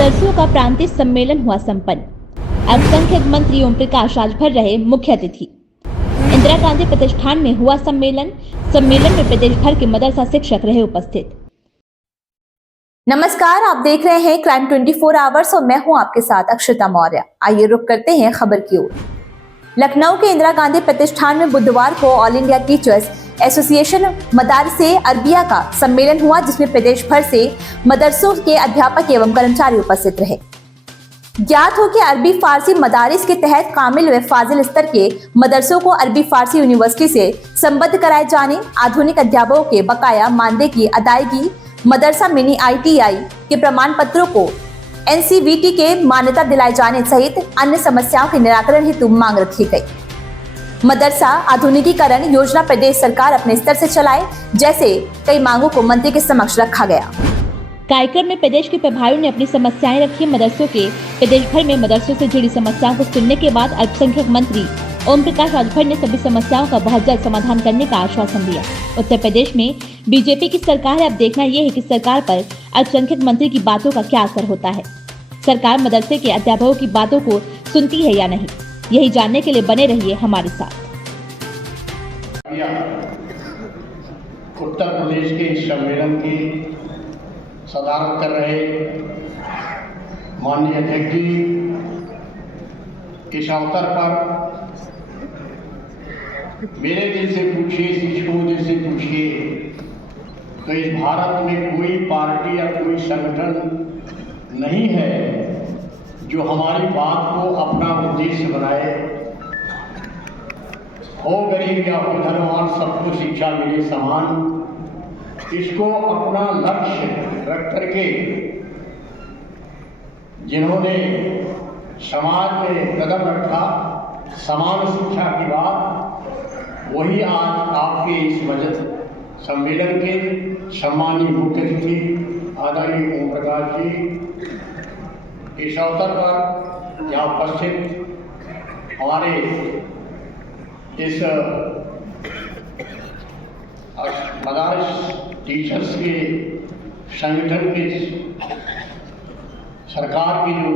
मदरसों का प्रांतीय सम्मेलन हुआ संपन्न। अल्पसंख्यक मंत्री ओम प्रकाश राजभर रहे मुख्य अतिथि। इंदिरा गांधी प्रतिष्ठान में हुआ सम्मेलन में प्रदेश भर के मदरसा शिक्षक रहे उपस्थित। नमस्कार, आप देख रहे हैं क्राइम 24 आवर्स और मैं हूं आपके साथ अक्षता मौर्य। आइए रुक करते हैं खबर की ओर। लखनऊ के इंदिरा गांधी प्रतिष्ठान में बुधवार को ऑल इंडिया टीचर्स एसोसिएशन मदारिसे अरबिया का सम्मेलन हुआ, जिसमें प्रदेश भर से मदरसों के अध्यापक एवं कर्मचारी उपस्थित रहे। ज्ञात हो कि अरबी फारसी मदारिस के तहत कामिल व फाजिल स्तर के मदरसों को अरबी फारसी यूनिवर्सिटी से संबद्ध कराए जाने, आधुनिक अध्यापकों के बकाया मानदेय की अदायगी, मदरसा मिनी ITI के प्रमाण पत्रों को NCVT के मान्यता दिलाए जाने सहित अन्य समस्याओं के निराकरण हेतु मांग रखी गई। मदरसा आधुनिकीकरण योजना प्रदेश सरकार अपने स्तर से चलाए, जैसे कई मांगों को मंत्री के समक्ष रखा गया। कार्यक्रम में प्रदेश के प्रभारियों ने अपनी समस्याएं रखी। मदरसों के प्रदेश भर में मदरसों से जुड़ी समस्याओं को सुनने के बाद अल्पसंख्यक मंत्री ओम प्रकाश राजभर ने सभी समस्याओं का बहुत जल्द समाधान करने का आश्वासन दिया। उत्तर प्रदेश में बीजेपी की सरकार है, अब देखना यह है कि सरकार पर अल्पसंख्यक मंत्री की बातों का क्या असर होता है। सरकार मदरसे के अध्यापकों की बातों को सुनती है या नहीं, यही जानने के लिए बने रहिए हमारे साथ। उत्तर प्रदेश के इस सम्मेलन की सदारत कर रहे माननीय अध्यक्ष जी, इस अवसर पर मेरे दिल से पूछिए, शिक्षकों दिल से पूछिए, तो इस भारत में कोई पार्टी या कोई संगठन नहीं है जो हमारी बात को अपना उद्देश्य बनाए। हो गरीब या हो धनवान, सबको शिक्षा मिले समान, इसको अपना लक्ष्य रख करके जिन्होंने समाज में कदम रखा, समान शिक्षा की बात, वही आज आपके इस बजट सम्मेलन के सम्मानीय मुख्य अतिथि आदरणीय ओम प्रकाश जी, इस अवसर पर यहाँ उपस्थित हमारे इस मदारिस टीचर्स के संगठन के सरकार की जो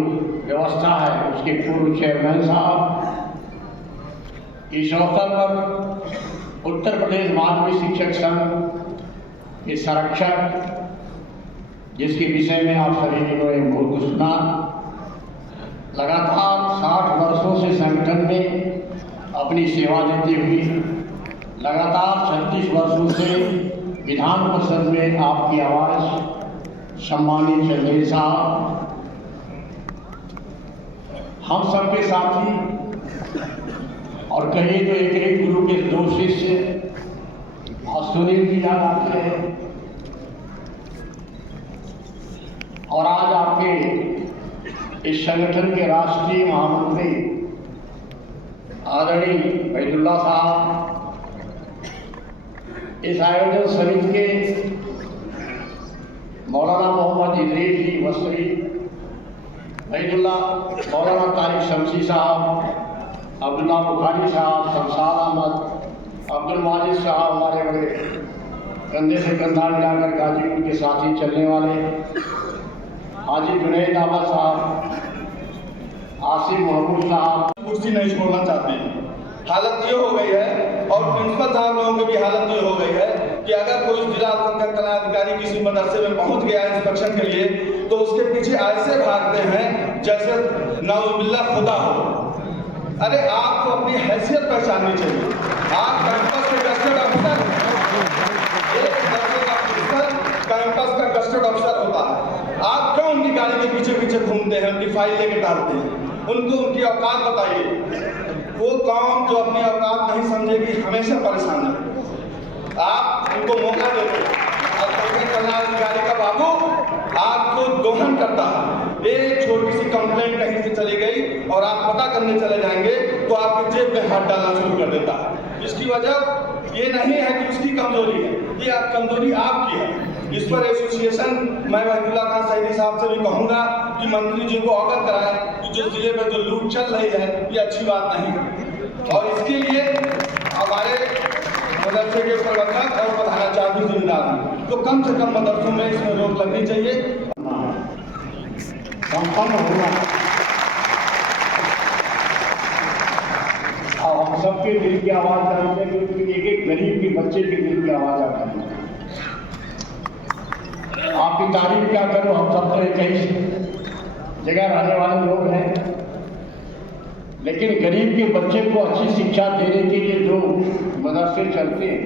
व्यवस्था है उसके पूर्व चेयरमैन साहब, इस अवसर पर उत्तर प्रदेश माध्यमिक शिक्षक संघ के संरक्षक, जिसके विषय में आप सभी ने बहुत सुना, लगातार 60 वर्षों से संगठन में अपनी सेवा देती हुई, लगातार 36 वर्षों से विधान परिषद में आपकी आवाज़ सम्मानित चंदेल साहब, हम सबके साथी, और कहिए तो एक गुरु के 2 शिष्य और सुनील जी याद आते हैं, और आज आपके इस संगठन के राष्ट्रीय महामंत्री आदरणीय बैदुल्ला साहब, इस आयोजन समिति के मौलाना मोहम्मद इदरीस जी वसरी, बैदुल्ला, मौलाना तारिक शमसी साहब, अब्दुल्ला बुखारी साहब, शमशाद अहमद, अब्दुल माजिद साहब, हमारे बड़े कंधे से कंधा मिलाकर गाजीपुर के साथी चलने वाले हाजी जुनैद अहमद साहब, आसिफ महमूद साहब, कुर्सी नहीं छोड़ना चाहते। हालत ये हो गई है, और प्रिंसिपल साहब लोगों की भी हालत ये हो गई है कि अगर कोई जिला कला अधिकारी किसी मदरसे में पहुंच गया इंस्पेक्शन के लिए, तो उसके पीछे ऐसे भागते हैं जैसे नाउजुबिल्लाह खुदा हो। अरे आपको अपनी हैसियत पहचाननी चाहिए। आप कैंपस के गस्टेड अफसर, एक मदरसे का प्रिंसिपल कैंपस का गस्टेड अफसर होता है। आप क्यों उनकी गाड़ी के पीछे पीछे घूमते हैं, उनकी फाइल लेके डालते हैं? उनको उनकी औकात बताइए। वो कौम जो अपनी औकात नहीं समझेगी हमेशा परेशान है। आप उनको मौका देते हैं। अधिकारी का बाबू आपको दोहन करता है। एक छोटी सी कंप्लेंट कहीं से चली गई और आप पता करने चले जाएंगे तो आपके जेब में हाथ डालना शुरू कर देता है। इसकी वजह ये नहीं है कि उसकी कमजोरी है, ये कमजोरी आपकी है। इस पर एसोसिएशन मैं वहीदुल्ला खान सैदी साहब से भी कहूँगा कि मंत्री जी को अवगत कराएं कि जो जिले में जो लूट चल रही है ये अच्छी बात नहीं है, और इसके लिए हमारे मदरसे के प्रबंधक और प्रधानाचार्य जिम्मेदार हैं, तो कम से कम मदरसों में इसमें रोक लगनी चाहिए। संपन्न होगा। और हम सबके दिल की आवाज जानते हैं कि एक एक गरीब के बच्चे के दिल की आवाज आती है। आपकी तारीफ क्या करूं, हम सब तो कई जगह रहने वाले लोग हैं, लेकिन गरीब के बच्चे को अच्छी शिक्षा देने के लिए जो मदरसे चलते हैं,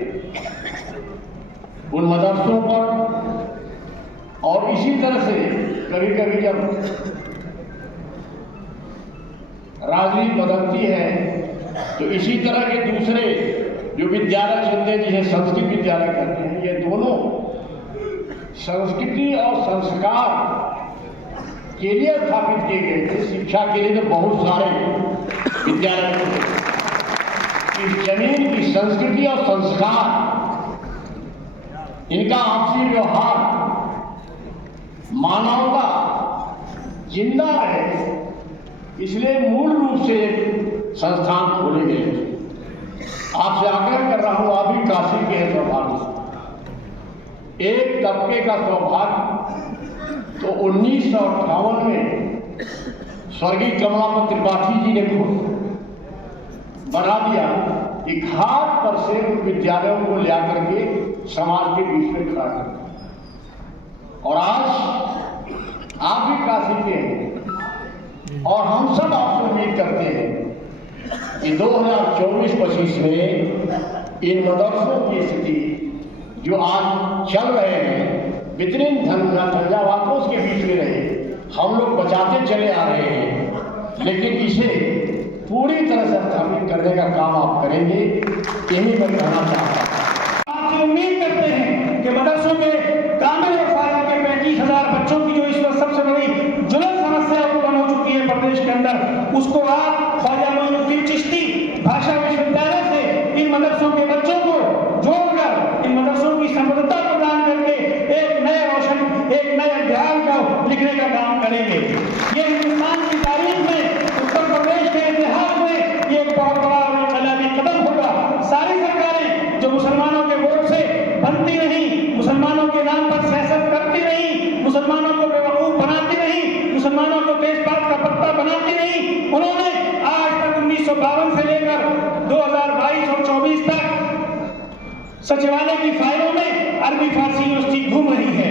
उन मदरसों पर और इसी तरह से कभी कभी जब राजनीति बदलती है तो इसी तरह के दूसरे जो विद्यालय चलते हैं, जिसे संस्कृत विद्यालय कहते हैं, ये दोनों संस्कृति और संस्कार के लिए स्थापित किए गए थे। शिक्षा के लिए तो बहुत सारे विद्यालय थे। इस जमीन की संस्कृति और संस्कार, इनका आपसी व्यवहार, मानवता जिंदा रहे, इसलिए मूल रूप से संस्थान खोले गए थे। आपसे आग्रह कर रहा हूं, आप भी काशी के हैं सौभाग्य से। एक तबके का सौभाग्य तो 1958 में स्वर्गीय कमलापत त्रिपाठी जी ने बना दिया कि घाट पर से उन विद्यालयों को ले आकर के समाज के बीच में खड़ा कर दिया। और आज आप भी काशी के हैं और हम सब आपसे उम्मीद करते हैं कि 2024-25 में इन मदरसों की स्थिति जो आज चल रहे हैं, बेहतरीन झंझावातों के बीच में रहे, हम लोग बचाते चले आ रहे हैं, लेकिन इसे पूरी तरह से स्थापित करने का काम आप करेंगे, यही मैं कहना चाहता हूँ। आपसे उम्मीद करते हैं कि मदरसों के कामिल और फारिग के 35,000 बच्चों की जो इस वक्त सबसे बड़ी ज्वलंत समस्या उत्पन्न हो चुकी है प्रदेश के अंदर, उसको आप ख्वाजा मोइनुद्दीन चिश्ती भाषा विश्वविद्यालय से इन मदरसों के बच्चों को जोड़कर इन मदरसों की समृद्धता प्रदान करके एक नए रोशन, एक नए अध्याय को लिखने का काम करेंगे। ये हिंदुस्तान की तारीख में, उत्तर प्रदेश के इतिहास में ये एक बहुत बड़ा और इनकलाबी कदम होगा। सारी सरकारें जो मुसलमानों के वोट से बनती नहीं, मुसलमानों के नाम पर सियासत करती नहीं, मुसलमानों को बेवकूफ बनाती नहीं, मुसलमानों को तेजपात का पत्ता बनाती नहीं, उन्होंने आज तक 1952 से लेकर 2022 और 24 तक सचिवालय की फाइलों में अरबी फारसी यूनिवर्सिटी घूम रही है,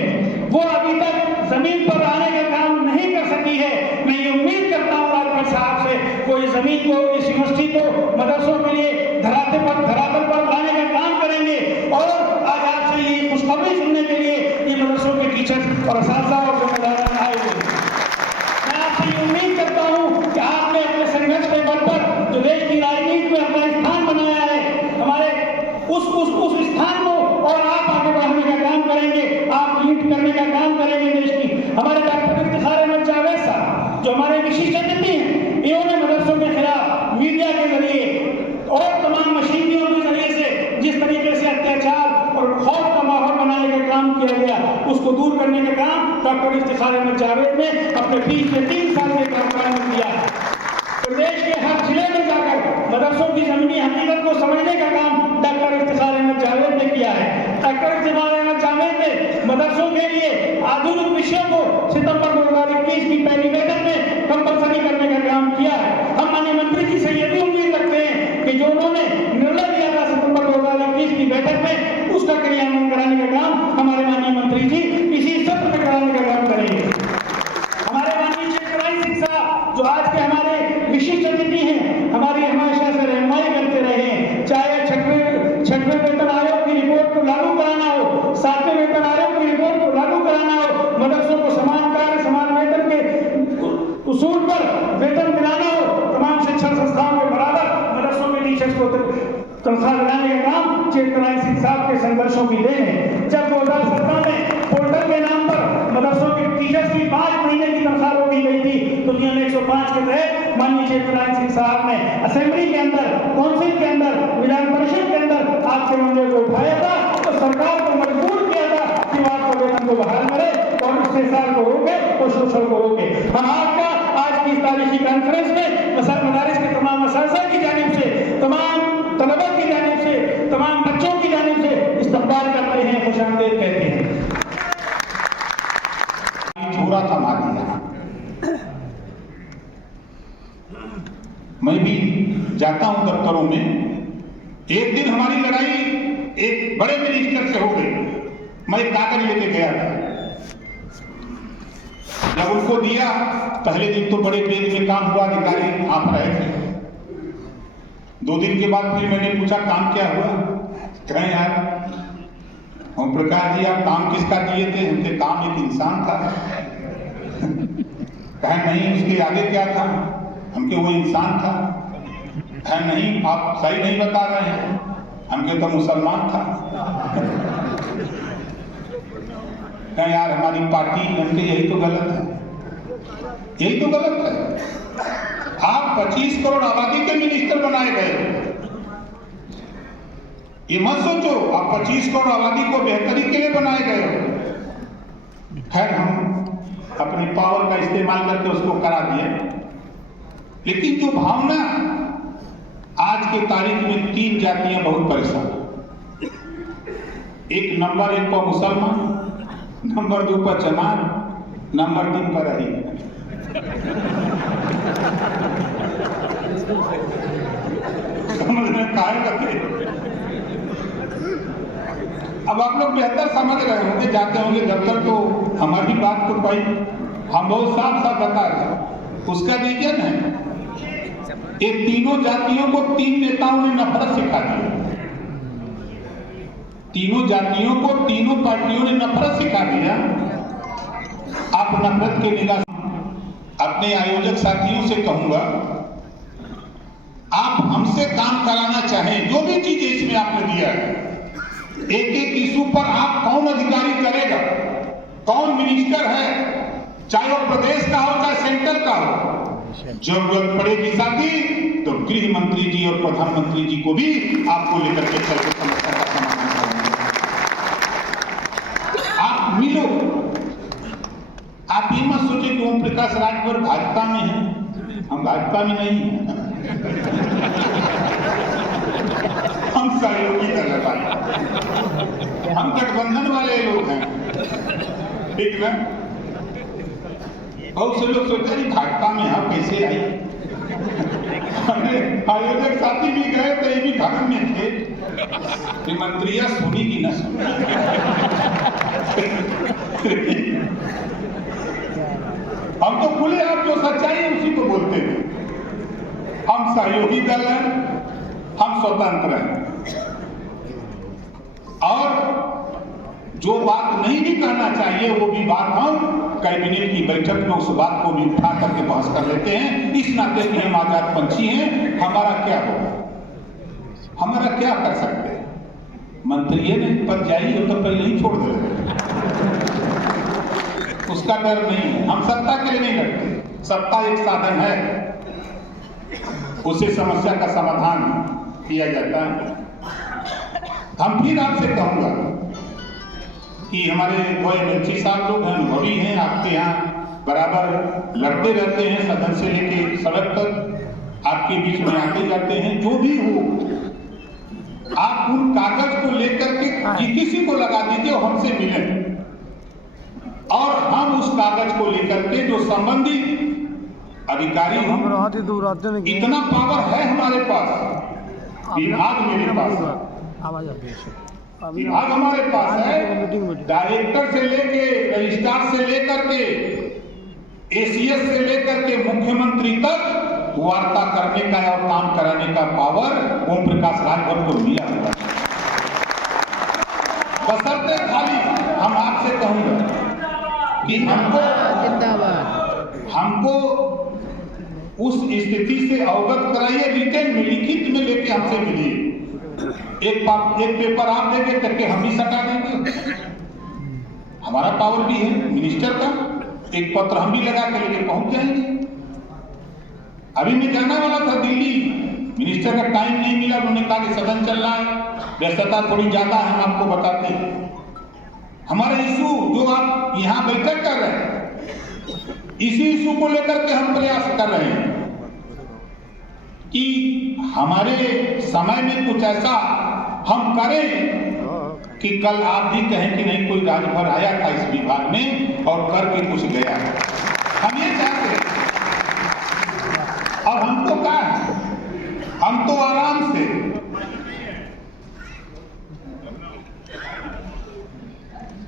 वो अभी तक जमीन पर आने का काम नहीं कर सकी है। मैं ये उम्मीद करता हूँ राजभर साहब से, कोई जमीन को, इस यूनिवर्सिटी को मदरसों के लिए धरातल पर लाने का काम करेंगे। और आज आपसे ये खुशखबरी सुनने के लिए ये मदरसों के टीचर और असातिज़ा और जिम्मेदार आए हुए। मैं आपसे ये उम्मीद करता हूँ कि आपने अपने संघर्ष के बल पर जो देश की राजनीति में अपना स्थान बनाया है, हमारे उस स्थान को और आप आगे बढ़ाने का काम करेंगे, आप लीड करने का काम करेंगे देश की। हमारे डॉक्टर इफ्तिखार अहमद जावेद साहब जो हमारे विशिष्ट अतिथि हैं, इन्होंने मदरसों के खिलाफ मीडिया के जरिए और तमाम मशीनियों के जरिए से जिस तरीके से अत्याचार और खौफ का माहौल बनाने का काम किया गया, उसको दूर करने का काम डॉक्टर इफ्तिखार अहमद जावेद ने अपने 3 साल के कार्यकाल में किया। प्रदेश के हर जिले में जाकर मदरसों की जमीनी हकीकत को समझने का काम डॉक्टर इफ्तिखार अहमद जावेद ने किया है। डॉक्टर इफ्तिखार अहमद जावेद ने मदरसों के लिए आधुनिक विषयों को सितंबर 2021 की पहली बैठक में कंपलसरी करने का काम किया है। हम माननीय मंत्री जी से ये भी उम्मीद रखते हैं कि जो उन्होंने निर्णय लिया था सितंबर 2021 की बैठक में, उसका क्रियान्वयन कराने का काम हमारे माननीय मंत्री जी इसी सत्र में कराने का काम करेंगे। हमारे माननीय चेतराई सिंह साहब जो आज के हमारे विशिष्ट अतिथि हैं, हमारी हमेशा से रहनुमाई करते रहे हैं, चाहे छठवें वेतन आयोग की रिपोर्ट को लागू कराना हो, 7वें वेतन आयोग की रिपोर्ट को लागू कराना हो, मदरसों को समान कार्य समान वेतन के उसूल पर वेतन दिलाना हो, तमाम शिक्षण संस्थाओं के बराबर मदरसों के टीचर्स को तनख्वाह दिलाने का काम चेतराई सिंह साहब के संघर्षों की देन है। जब 2017 में पोर्टल के नाम पर मदरसों के टीचर्स की 5 महीने की तनख्वाह रोकी गई थी, तो नियम 105 के तहत माननीय चेतराई सिंह साहब ने असेंबली के अंदर, काउंसिल के अंदर, विधान परिषद के अंदर आपके मामले को उठाया था, तो सरकार को मजबूर किया था कि वो आपका वेतन को बहाल करे और इस्तेसाल को रोके और शोषण को रोके। हम आपका आज की इस तारीखी कॉन्फ्रेंस में मदारिस के तमाम असातिज़ा की जानिब से, तमाम तलबा की जानिब से, तमाम बच्चों की जानिब से इस्तकबाल करते हैं, खुशामदीद कहते हैं। थोड़ा थमा दिया मैं भी जाता हूं दफ्तरों में। एक दिन हमारी लड़ाई एक बड़े मिनिस्टर से हो गई। मैं एक कागज लेके गया था, जब उनको दिया पहले दिन तो बड़े तेज में काम हुआ, अधिकारी आप रहे थे। 2 दिन के बाद फिर मैंने पूछा काम क्या हुआ? कहें यार ओम प्रकाश जी आप काम किसका दिए थे? हमसे काम एक इंसान था। कहें नहीं उसके आगे क्या था? हमके वो इंसान था। कहें नहीं आप सही नहीं बता रहे हैं, हमके तो मुसलमान था। कहें यार हमारी पार्टी हमके यही तो गलत है, यही तो गलत है। आप 25 करोड़ आबादी के मिनिस्टर बनाए गए। ये मत सोचो आप 25 करोड़ आबादी को बेहतरी के लिए बनाए गए हो। खैर हम अपनी पावर का इस्तेमाल करके उसको करा दिए, लेकिन जो भावना आज के तारीख में 3 जातियां बहुत परेशान। एक नंबर 1 पर मुसलमान, नंबर 2 पर चमार, नंबर 3 पर रही। समझ में काहे करते? अब आप लोग बेहतर समझ रहे होंगे, जाते होंगे दफ्तर तो हमारी बात को भाई हम बहुत साफ साफ बता रहे। उसका रीजन है ये तीनों जातियों को 3 नेताओं ने नफरत सिखा दी। तीनों जातियों को तीनों पार्टियों ने नफरत सिखा दिया। आप नफरत के निगाह अपने आयोजक साथियों से कहूंगा, आप हमसे काम कराना चाहें, जो भी चीज इसमें आपने दिया है, एक एक इशू पर आप कौन अधिकारी करेगा, कौन मिनिस्टर है, चाहे वो प्रदेश का हो चाहे सेंटर का हो, जरूरत पड़ेगी साथी तो गृह मंत्री जी और प्रधानमंत्री जी को भी आपको लेकर के चल के समस्या का समाधान करेंगे। आप मिलो। आप ये मत सोचे कि ओम प्रकाश राजभर भाजपा में है, हम भाजपा में नहीं है। हम सहयोगी दल वाले, हम गठबंधन वाले लोग हैं, ठीक है। बहुत से लोग सोचते हैं भाजपा में हम कैसे आई। आयोजक साथी भी गए तो ये भी भवन में थे कि मंत्रियां सुनी कि न सुनी। हम तो खुले आप जो सच्चाई है उसी को बोलते हैं। हम सहयोगी दल हैं, हम स्वतंत्र हैं, और जो बात नहीं भी कहना चाहिए वो भी बात हम कैबिनेट की बैठक में उस बात को भी उठा करके बहस कर लेते हैं। इस नाते कि हम आजाद पंछी हैं, हमारा क्या होगा, हमारा क्या कर सकते हैं। मंत्री ने पद जाई हो तो पहले ही छोड़ दे, उसका डर नहीं है। हम सत्ता के लिए नहीं लड़ते, सत्ता एक साधन है, उससे समस्या का समाधान किया जाता है। हम फिर आपसे कहूंगा कि हमारे दो एमएलसी साहब लोग हैं, अनुभवी हैं, आपके यहाँ बराबर लड़ते रहते हैं, सदन से लेके सड़क तक आपके बीच में आते जाते हैं। जो भी हो आप उन कागज को लेकर के किसी को लगा दीजिए और हमसे मिलें, और हम उस कागज को लेकर के जो संबंधित अधिकारी हैं, इतना पावर है हमारे पास, विभाग मेरे पास, विभाग हमारे पास है, डायरेक्टर से लेके रजिस्ट्रार से लेकर के एसीएस से लेकर के मुख्यमंत्री तक वार्ता करने का और काम कराने का पावर ओम प्रकाश राजभर को मिला हुआ है। बशर्ते खाली हम आपसे कहूंगा कि हमको उस स्थिति से अवगत कराइए, रिटर्न में लिखित में लेके हमसे मिलिए। एक पेपर आप देंगे करके हम भी सटा देंगे, हमारा पावर भी है मिनिस्टर का। एक पत्र हम भी लगा के लेके पहुंच जाएंगे। अभी मैं जाना वाला था दिल्ली, मिनिस्टर का टाइम नहीं मिला, उन्होंने कहा कि सदन चल रहा है, व्यस्तता थोड़ी ज्यादा है, हम आपको बताते हैं। हमारा इशू जो आप यहाँ बैठक कर रहे हैं, इसी इशू को लेकर के हम प्रयास कर रहे हैं कि हमारे समय में कुछ ऐसा हम करें कि कल आप भी कहें कि नहीं कोई राजभर आया था इस विभाग में और करके कुछ गया। हम ये चाहते हैं। और हमको क्या है हम तो आराम से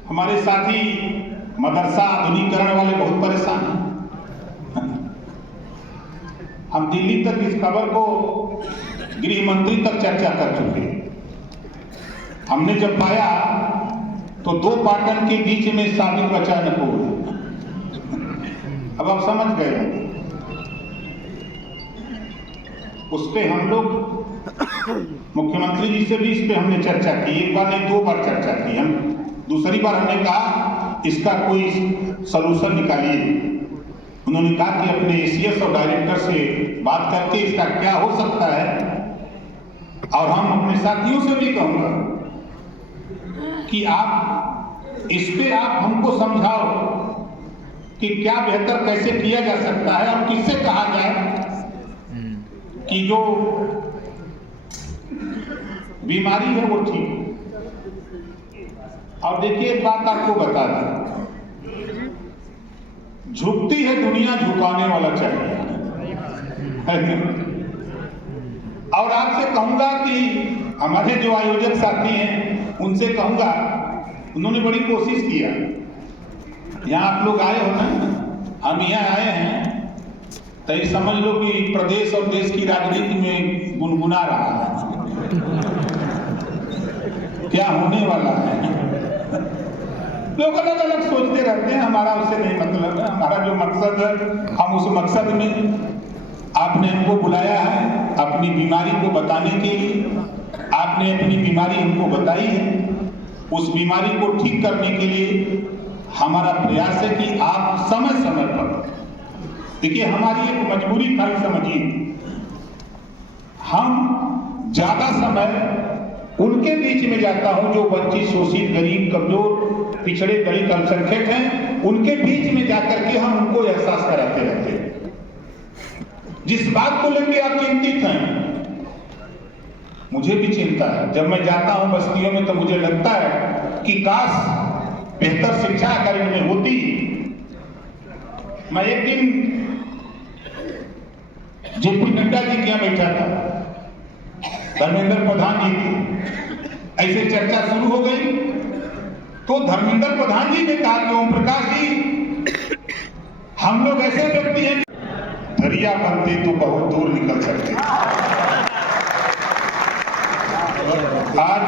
हमारे साथी मदरसा आधुनिकीकरण वाले बहुत परेशान हैं। हम दिल्ली तक इस खबर को गृह मंत्री तक चर्चा कर चुके हैं। हमने जब पाया तो 2 पाटन के बीच में साबित बचा न हो। अब आप समझ गए होंगे। उस पे हम लोग मुख्यमंत्री जी से भी इस पे हमने चर्चा की, 1 बार नहीं 2 बार चर्चा की। हम दूसरी बार हमने कहा इसका कोई सलूशन निकालिए। उन्होंने कहा कि अपने एसीएस और डायरेक्टर से बात करके इसका क्या हो सकता है, और हम अपने साथियों से भी कहूंगा कि आप इस पे आप हमको समझाओ कि क्या बेहतर कैसे किया जा सकता है और किससे कहा जाए कि जो बीमारी है वो ठीक। और देखिए एक बात आपको बता दें, झुकती है दुनिया, झुकाने वाला चाहिए। और आपसे कहूंगा कि हमारे जो आयोजक साथी हैं उनसे कहूंगा, उन्होंने बड़ी कोशिश किया। यहाँ आप लोग आए हो ना, हम यहाँ आए हैं तो ये समझ लो कि प्रदेश और देश की राजनीति में गुनगुना रहा है क्या होने वाला है। लोग अलग अलग सोचते रहते हैं, हमारा उससे नहीं मतलब है। हमारा जो मकसद है, हम उस मकसद में आपने हमको बुलाया है अपनी बीमारी को बताने के लिए। आपने अपनी बीमारी हमको बताई है, उस बीमारी को ठीक करने के लिए हमारा प्रयास है कि आप समय समय पर, देखिए हमारी एक मजबूरी खाली समझिए, हम ज्यादा समय उनके बीच में जाता हूं जो वंचित, शोषित, गरीब, कमजोर, पिछड़े, दलित, अल्पसंख्यक हैं, उनके बीच में जाकर के हम उनको एहसास कराते रहते हैं। जिस बात को लेकर आप चिंतित हैं, मुझे भी चिंता है। जब मैं जाता हूं बस्तियों में तो मुझे लगता है कि काश बेहतर शिक्षा अगर इनमें होती। मैं एक दिन जेपी नड्डा जी के यहाँ बैठा था, धर्मेंद्र प्रधान जी की ऐसे चर्चा शुरू हो गई तो धर्मेंद्र प्रधान जी ने कहा कि ओम प्रकाश जी, हम लोग ऐसे व्यक्ति हैं, दरिया बनते तो बहुत दूर निकल सकते। आज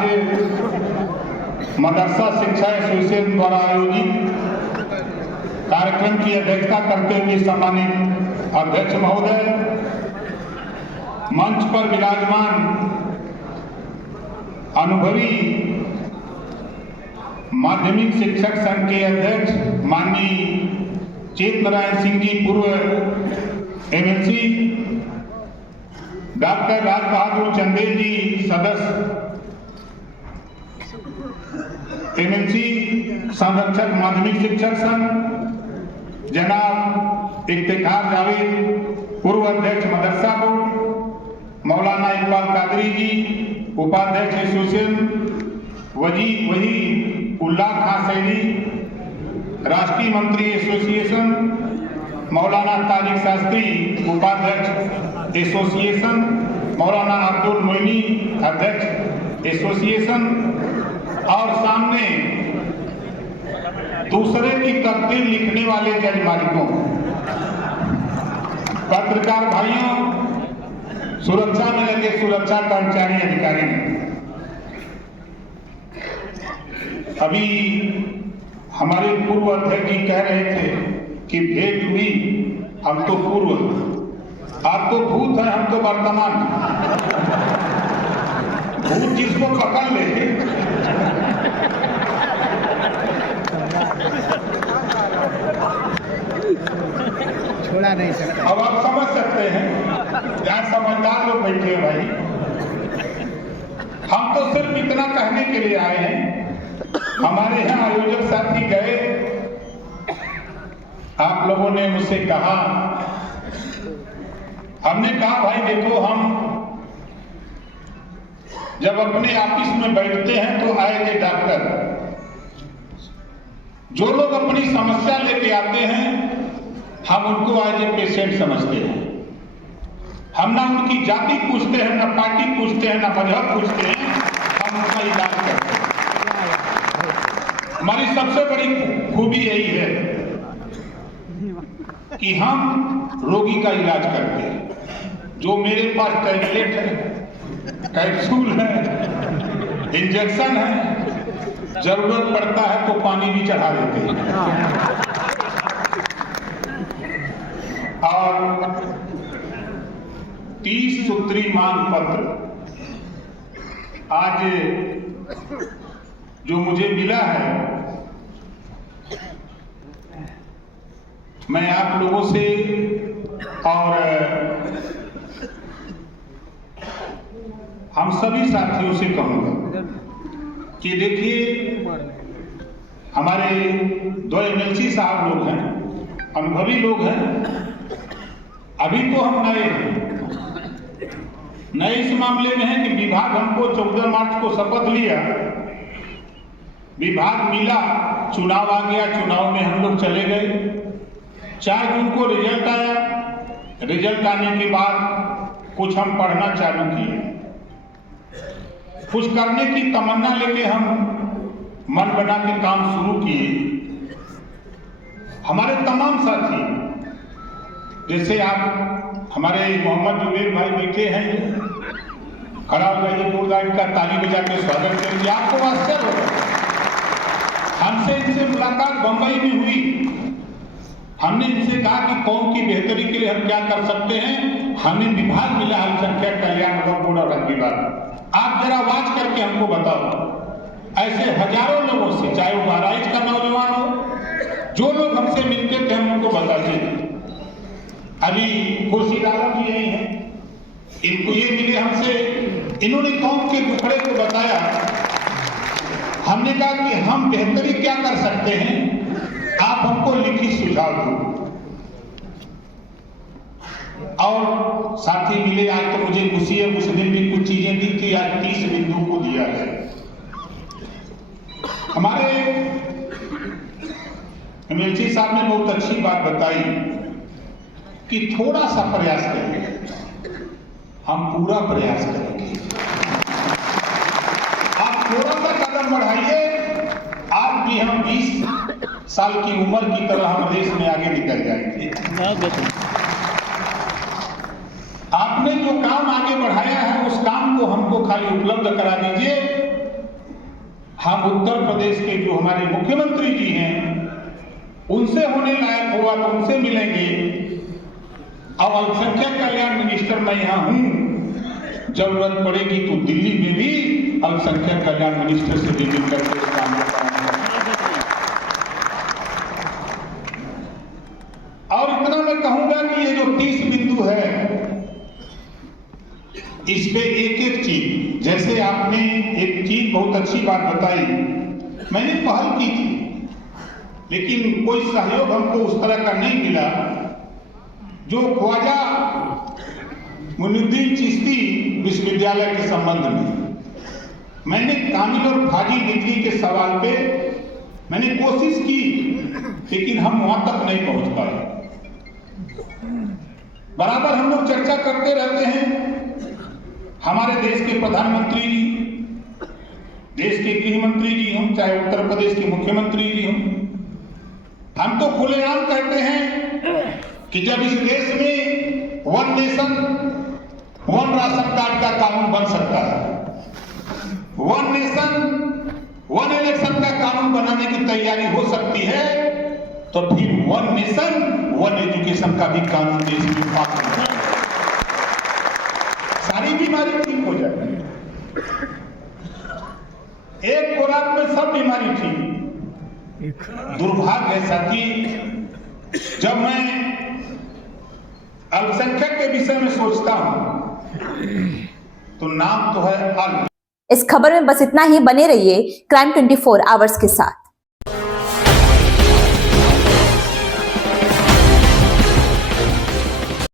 मदरसा शिक्षा एसोसिएशन द्वारा आयोजित कार्यक्रम की अध्यक्षता करते हुए सम्मानित अध्यक्ष महोदय, मंच पर विराजमान अनुभवी माध्यमिक शिक्षक संघ के अध्यक्ष माननीय चेत नारायण सिंह जी, पूर्व एमएलसी, डॉक्टर राज बहादुर चंदेल जी, सदस्य एमएलसी संरक्षक माध्यमिक शिक्षक संघ, जनाब इफ्तिखार जावेद, पूर्व अध्यक्ष मदरसा बोर्ड, मौलाना इकबाल कादरी जी, उपाध्यक्ष एसोसिएशन, वही उल्लाह खां सैनी, राष्ट्रीय मंत्री एसोसिएशन, मौलाना तारिक शास्त्री, उपाध्यक्ष एसोसिएशन, मौलाना अब्दुल मोइनी, अध्यक्ष एसोसिएशन, और सामने दूसरे की तकदीर लिखने वाले जज मालिकों, पत्रकार भाइयों, सुरक्षा में लगे सुरक्षा कर्मचारी, अधिकारी। अभी हमारे पूर्व अध्यक्ष जी कह रहे थे कि भेंट हुई, हम तो पूर्व, आप तो भूत है, हम तो वर्तमान। भूत जिसको पकड़ ले छोड़ा नहीं सकता। अब आप समझ सकते हैं, जहां समझदार लोग बैठे हैं भाई, हम तो सिर्फ इतना कहने के लिए आए हैं। हमारे यहाँ आयोजक साथी गए, आप लोगों ने मुझसे कहा, हमने कहा भाई देखो, हम जब अपने ऑफिस में बैठते हैं तो आए थे डॉक्टर, जो लोग अपनी समस्या लेके आते हैं हम उनको एज ए पेशेंट समझते हैं। हम ना उनकी जाति पूछते हैं, ना पार्टी पूछते हैं, ना मजहब पूछते हैं, हम उनका इलाज करते हैं। हमारी सबसे बड़ी खूबी यही है कि हम रोगी का इलाज करते हैं। जो मेरे पास टैबलेट है, कैप्सूल है, इंजेक्शन है, जरूरत पड़ता है तो पानी भी चढ़ा देते हैं। और 30 सूत्री मांग पत्र आज जो मुझे मिला है, मैं आप लोगों से और हम सभी साथियों से कहूंगा कि देखिए, हमारे 2 एमएलसी साहब लोग हैं, अनुभवी लोग हैं। अभी तो हम नए इस मामले में हैं कि विभाग हमको 14 मार्च को शपथ लिया, विभाग मिला, चुनाव आ गया, चुनाव में हम लोग चले गए। 4 जून को रिजल्ट आया। रिजल्ट आने के बाद कुछ हम पढ़ना चालू किए, कुछ करने की तमन्ना लेके हम मन बना के काम शुरू किए। हमारे तमाम साथी, जैसे आप हमारे मोहम्मद जुबेर भाई बैठे हैं, खड़ा हो जाइए, टूर गाइड का ताली बजा के स्वागत करेंगे। आपको आश्चर्य होगा, हमसे इनसे मुलाकात बंबई में हुई। हमने इनसे कहा कि कौम की बेहतरी के लिए हम क्या कर सकते हैं। हमें विभाग मिला अल्पसंख्यक कल्याण बोर्ड और विभाग। आप जरा आवाज करके हमको बताओ, ऐसे हजारों लोगों से, चाहे वो बहराइच का नौजवान हो, जो लोग हमसे मिलते थे हम उनको बताते थे। अभी खुर्शीद आलम जी यही हैं, इनको ये मिले हमसे, इन्होंने कौम के टुकड़े को बताया। हमने कहा कि हम बेहतरी क्या कर सकते हैं, आप हमको लिखित सुझाव दो। और साथी मिले, आज तो मुझे खुशी है, उस दिन भी कुछ चीजें दी थी, आज 30 बिंदु को दिया है। हमारे एमएलसी साहब ने बहुत अच्छी बात बताई कि थोड़ा सा प्रयास करेंगे, हम पूरा प्रयास करेंगे। आप थोड़ा सा कदम बढ़ाइए, आज भी हम 20 साल की उम्र की तरह हम देश में आगे निकल जाएंगे। आपने जो काम आगे बढ़ाया है, उस काम को हमको खाली उपलब्ध करा दीजिए। हम उत्तर प्रदेश के जो हमारे मुख्यमंत्री जी हैं, उनसे होने लायक होगा तो उनसे मिलेंगे। अब अल्पसंख्यक कल्याण मिनिस्टर मैं यहां हूं, जरूरत पड़ेगी तो दिल्ली में भी अल्पसंख्यक कल्याण मिनिस्टर से भी मिलकर के काम कराएंगे। और इतना मैं कहूंगा कि ये जो 30 बिंदु है, इस पे एक एक चीज, जैसे आपने एक चीज बहुत अच्छी बात बताई, मैंने पहल की थी, लेकिन कोई सहयोग हमको उस तरह का नहीं मिला जो ख्वाजा मुइनुद्दीन चिश्ती विश्वविद्यालय के संबंध में। मैंने कामिल और फाजिल डिग्री के सवाल पे मैंने कोशिश की, लेकिन हम वहां तक नहीं पहुंच पाए। बराबर हम लोग चर्चा करते रहते हैं। हमारे देश के प्रधानमंत्री जी, देश के गृह मंत्री जी हों, चाहे उत्तर प्रदेश के मुख्यमंत्री जी हों, हम तो खुलेआम कहते हैं कि जब इस देश में 1 नेशन 1 राशन कार्ड का कानून बन सकता है, 1 नेशन 1 इलेक्शन का कानून बनाने की तैयारी हो सकती है, तो फिर 1 नेशन 1 एजुकेशन का भी कानून देश में पास हो जाए, सारी बीमारी ठीक हो जाए। एक खुराक में सब बीमारी ठीक। दुर्भाग्य है साथी, जब मैं अल्पसंख्यक के विषय में सोचता हूं तो नाम तो है अल्प। इस खबर में बस इतना ही। बने रहिए क्राइम 24 आवर्स के साथ।